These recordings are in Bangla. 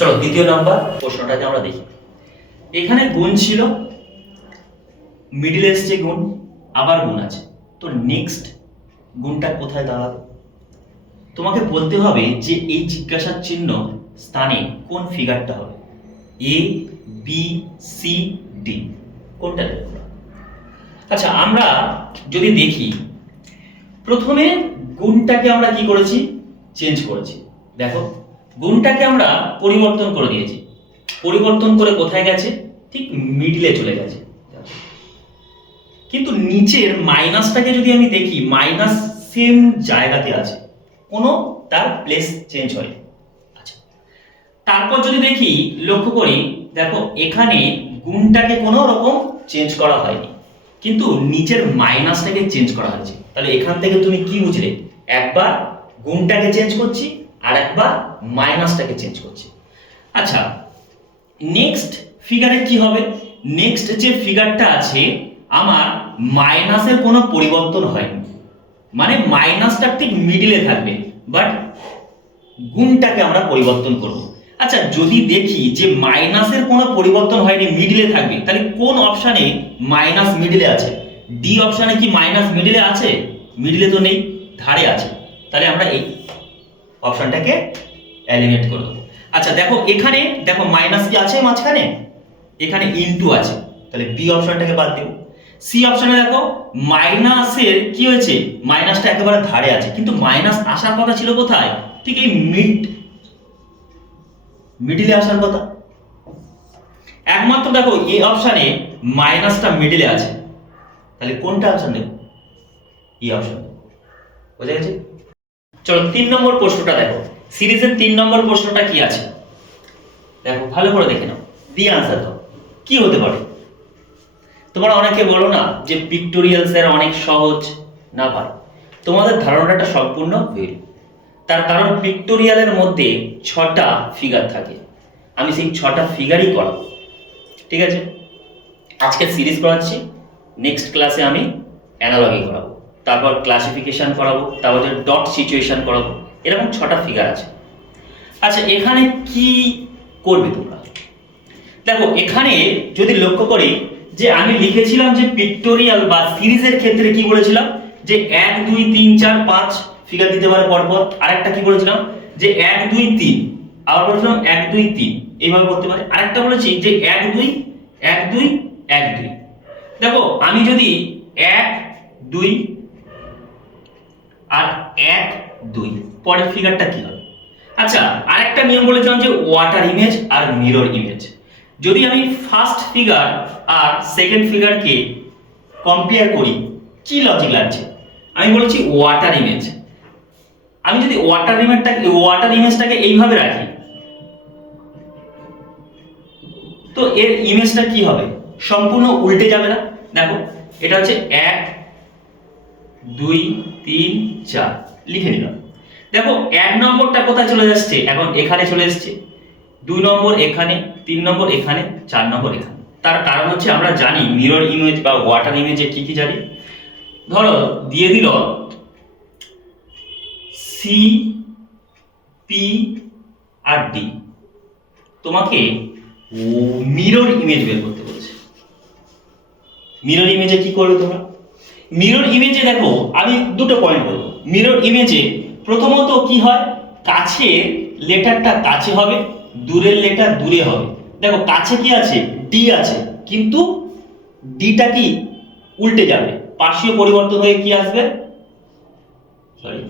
চলো দ্বিতীয় নাম্বার প্রশ্নটাকে আমরা দেখি। এখানে গুণ ছিল, মিডিল এসছে গুণ, আবার গুণ আছে, তো নেক্সট গুণটা কোথায় দাঁড়াবে? তোমাকে বলতে হবে যে এই জিজ্ঞাসার চিহ্ন স্থানে কোন ফিগারটা হবে, এ বি সি ডি, কোনটা দেবে? আচ্ছা, আমরা যদি দেখি প্রথমে গুণটাকে আমরা কি করেছি, চেঞ্জ করেছি। দেখো গুণটাকে আমরা পরিবর্তন করে দিয়েছি, পরিবর্তন করে কোথায় গেছে, ঠিক মিডলে চলে গেছে। কিন্তু নিচের মাইনাসটাকে যদি আমি দেখি, মাইনাস সেম জায়গাতে আছে, কোনো তার প্লেস চেঞ্জ হয়। আচ্ছা, তারপর যদি দেখি, লক্ষ্য করি, দেখো এখানে গুণটাকে কোনো রকম চেঞ্জ করা হয়নি, কিন্তু নিচের মাইনাসটাকে চেঞ্জ করা হয়েছে। তাহলে এখান থেকে তুমি কি বুঝলে, একবার গুণটাকে চেঞ্জ করছি আর একবার মাইনাসটাকে চেঞ্জ করছি। আচ্ছা, নেক্সট ফিগারে কি হবে? নেক্সট যে ফিগারটা আছে আমার মাইনাসের কোনো পরিবর্তন হয়নি, মানে মাইনাসটা ঠিক মিডিলে থাকবে, বাট গুণটাকে আমরা পরিবর্তন করব। আচ্ছা, যদি দেখি যে মাইনাসের কোনো পরিবর্তন হয়নি, মিডিলে থাকবে, তাহলে কোন অপশানে মাইনাস মিডিলে আছে? ডি অপশানে কি মাইনাস মিডিলে আছে? মিডিলে তো নেই, ধারে আছে, তাহলে আমরা এই অপশনটাকে এলিমিনেট করে দেবো। আচ্ছা দেখো এখানে, দেখো মাইনাস কি আছে মাঝখানে, এখানে ইনটু আছে, তাহলে বি অপশনটাকে বাদ দেব। সি অপশনে দেখো মাইনাসের কি হয়েছে, মাইনাসটা একেবারে ধারে আছে, কিন্তু মাইনাস আসার কথা ছিল কোথায়, ঠিক এই মিডিলে আসার কথা। একমাত্র দেখো এই অপশনে মাইনাসটা মিডিলে আছে, তাহলে কোনটা অপশন দেব? এই অপশন। বোঝা গেছে? চলো 3 নম্বর প্রশ্নটা দেখো। সিরিজের 3 নম্বর প্রশ্নটা কি আছে দেখো, ভালো করে দেখে নাও, দিয়ে আনসার দাও। কি হতে পারে? তোমরা অনেকে বলো না যে পিক্টোরিয়াল স্যার অনেক সহজ, না ভাই, তোমাদের ধারণাটা সম্পূর্ণ ভুল। তার কারণ পিক্টোরিয়ালের মধ্যে 6টা ফিগার থাকে, আমি সেই 6টা ফিগারই করাবো। ঠিক আছে, আজকে সিরিজ করাচ্ছি, নেক্সট ক্লাসে আমি অ্যানালজি করাবো, তারপর ক্লাসিফিকেশন করাবো, তারপর ডট সিচুয়েশন করাবো, এরকম 6টা ফিগার আছে। আচ্ছা, এখানে কি করবে তোমরা? দেখো এখানে যদি লক্ষ্য করি যে আমি লিখেছিলাম যে পিক্টোরিয়াল বা সিরিজের ক্ষেত্রে কি বলেছিলাম যে 1 2 3 4 5 ফিগার দিতে পারে পরপর। আরেকটা কি বলেছিলাম যে 1 2 3, আবার বলেছিলাম 1 2 3, এইভাবে করতে পারে। আরেকটা বলেছি যে 1 2 1 2 1 2। দেখো আমি যদি 1 2 আর 1 2, পরের ফিগারটা কি হবে? আচ্ছা, আরেকটা নিয়ম বলেছিলাম যে ওয়াটার ইমেজ আর মিরর ইমেজ। যদি আমি ফার্স্ট ফিগার আর সেকেন্ড ফিগারকে কম্পেয়ার করি, কি লজিক লাগছে? আমি বলছি ওয়াটার ইমেজ। আমি যদি ওয়াটার ইমেজটাকে এইভাবে রাখি, তো এর ইমেজটা কি হবে? সম্পূর্ণ উল্টে যাবে না? দেখো এটা হচ্ছে 1 2 3 4, লিখে নিলাম। দেখো 1 নম্বরটা কোথায় চলে যাচ্ছে, এখন এখানে চলে এসেছে, 2 নম্বর এখানে, 3 নম্বর এখানে, 4 নম্বর এখানে। তার কারণ হচ্ছে আমরা জানি মিরর ইমেজ বা ওয়াটার ইমেজে কি কি জানি। ধরো দিয়ে দিল সি পি আর ডি, তোমাকে মিরর ইমেজ বের করতে বলেছে। মিরর ইমেজে কি করবে তোমরা? মিরর ইমেজে দেখো আমি দুটো পয়েন্ট বলবো। মিরর ইমেজে প্রথমত কি হয়, কাছের লেটারটা কাছে হবে, দূরের লেটার দূরে হবে। দেখো কাছে কি আছে, ডি আছে, কিন্তু ডিটা কি উল্টে যাবে, পার্শ্বীয় পরিবর্তন হয়ে কি আসবে, সরি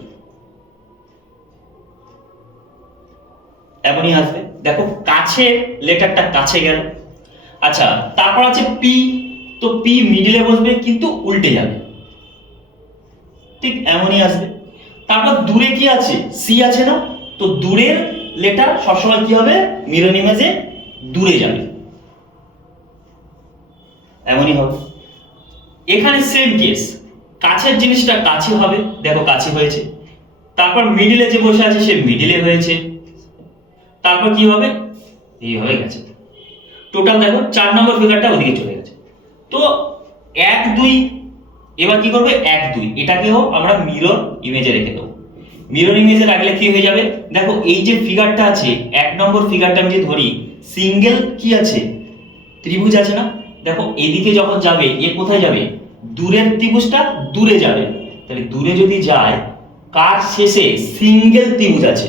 এমনই আসবে। দেখো কাছে লেটারটা কাছে গেল। আচ্ছা, তারপর আছে পি, তো পি মিডলে বসবে কিন্তু উল্টে যাবে, ঠিক এমনই আসবে। তারপর দূরে কি আছে, সি আছে না, তো দূরের লেটার সবসময় কি হবে, মিরর ইমেজে দূরে যাবে, এমনই হবে। এখানে সেম কেস, কাছের জিনিসটা কাছে হবে, দেখো কাছে হয়েছে। তারপর মিডিলে যে বসে আছে সে মিডিলে হয়েছে, তারপর কি হবে, এইভাবে গেছে। টোটাল দেখো 4 নম্বর ফিগারটা ওদিকে চলে গেছে। তো 1 2, এবার কি করবে 1 2, এটাকেও আমরা মিরর ইমেজে রেখে দেবো। মিরর ইমেজে রাখলে কি হয়ে যাবে, দেখো এই যে ফিগারটা আছে, 1 নম্বর ফিগারটা আমি যদি ধরি, সিঙ্গেল কি আছে, ত্রিভুজ আছে না। দেখো এদিকে যখন যাবে এ কোথায় যাবে, দূরের ত্রিভুজটা দূরে যাবে। তাহলে দূরে যদি যায়, কার শেষে সিঙ্গেল ত্রিভুজ আছে।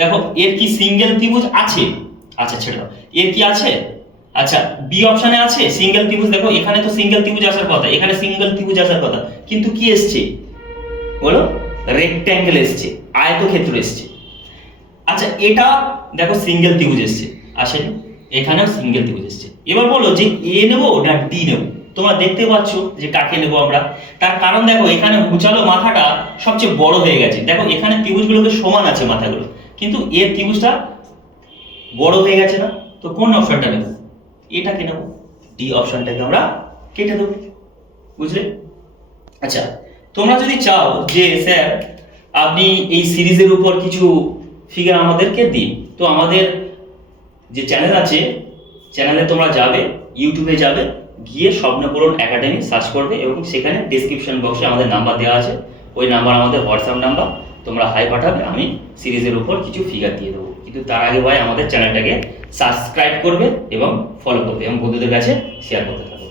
দেখো এর কি সিঙ্গেল ত্রিভুজ আছে, আচ্ছা ছেড়ে দাও, এর কি আছে, আচ্ছা বি অপশনে আছে সিঙ্গেল ত্রিভুজ। দেখো এখানে তো সিঙ্গেল ত্রিভুজ আসার কথা, এখানে সিঙ্গেল ত্রিভুজ আসার কথা, কিন্তু কি এসছে বলো, রেক্ট্যাঙ্গেল এসছে, আয়তক্ষেত্র এসছে। আচ্ছা এটা দেখো সিঙ্গেল ত্রিভুজ এসছে, আসেনি, এখানেও সিঙ্গেল ত্রিভুজ এসছে। এবার বলো যে এ নেবো না ডি নেবো। তোমরা দেখতে পাচ্ছ যে কাকে নেবো আমরা, তার কারণ দেখো এখানে উচালো মাথাটা সবচেয়ে বড় হয়ে গেছে। দেখো এখানে ত্রিভুজগুলোকে সমান আছে মাথাগুলো, কিন্তু এর ত্রিভুজটা বড় হয়ে গেছে না। তো কোন অপশনটা নেব, এটাকে নেব, ডি অপশনটাকে আমরা কেটে দেবো, বুঝলে। আচ্ছা তোমরা যদি চাও যে স্যার আপনি এই সিরিজের উপর কিছু ফিগার আমাদেরকে দিন, তো আমাদের যে চ্যানেল আছে, চ্যানেলে তোমরা যাবে, ইউটিউবে যাবে, গিয়ে স্বপ্নপূরণ একাডেমি সার্চ করবে এবং সেখানে ডেসক্রিপশন বক্সে আমাদের নাম্বার দেওয়া আছে, ওই নাম্বার আমাদের হোয়াটসঅ্যাপ নাম্বার, তোমরা হাই পাঠাবে, আমি সিরিজের উপর কিছু ফিগার দিয়ে দেবো। কিন্তু তার আগে ভাই আমাদের চ্যানেলটাকে সাবস্ক্রাইব করবে এবং ফলো করবে এবং বন্ধুদের কাছে শেয়ার করতে থাকবে।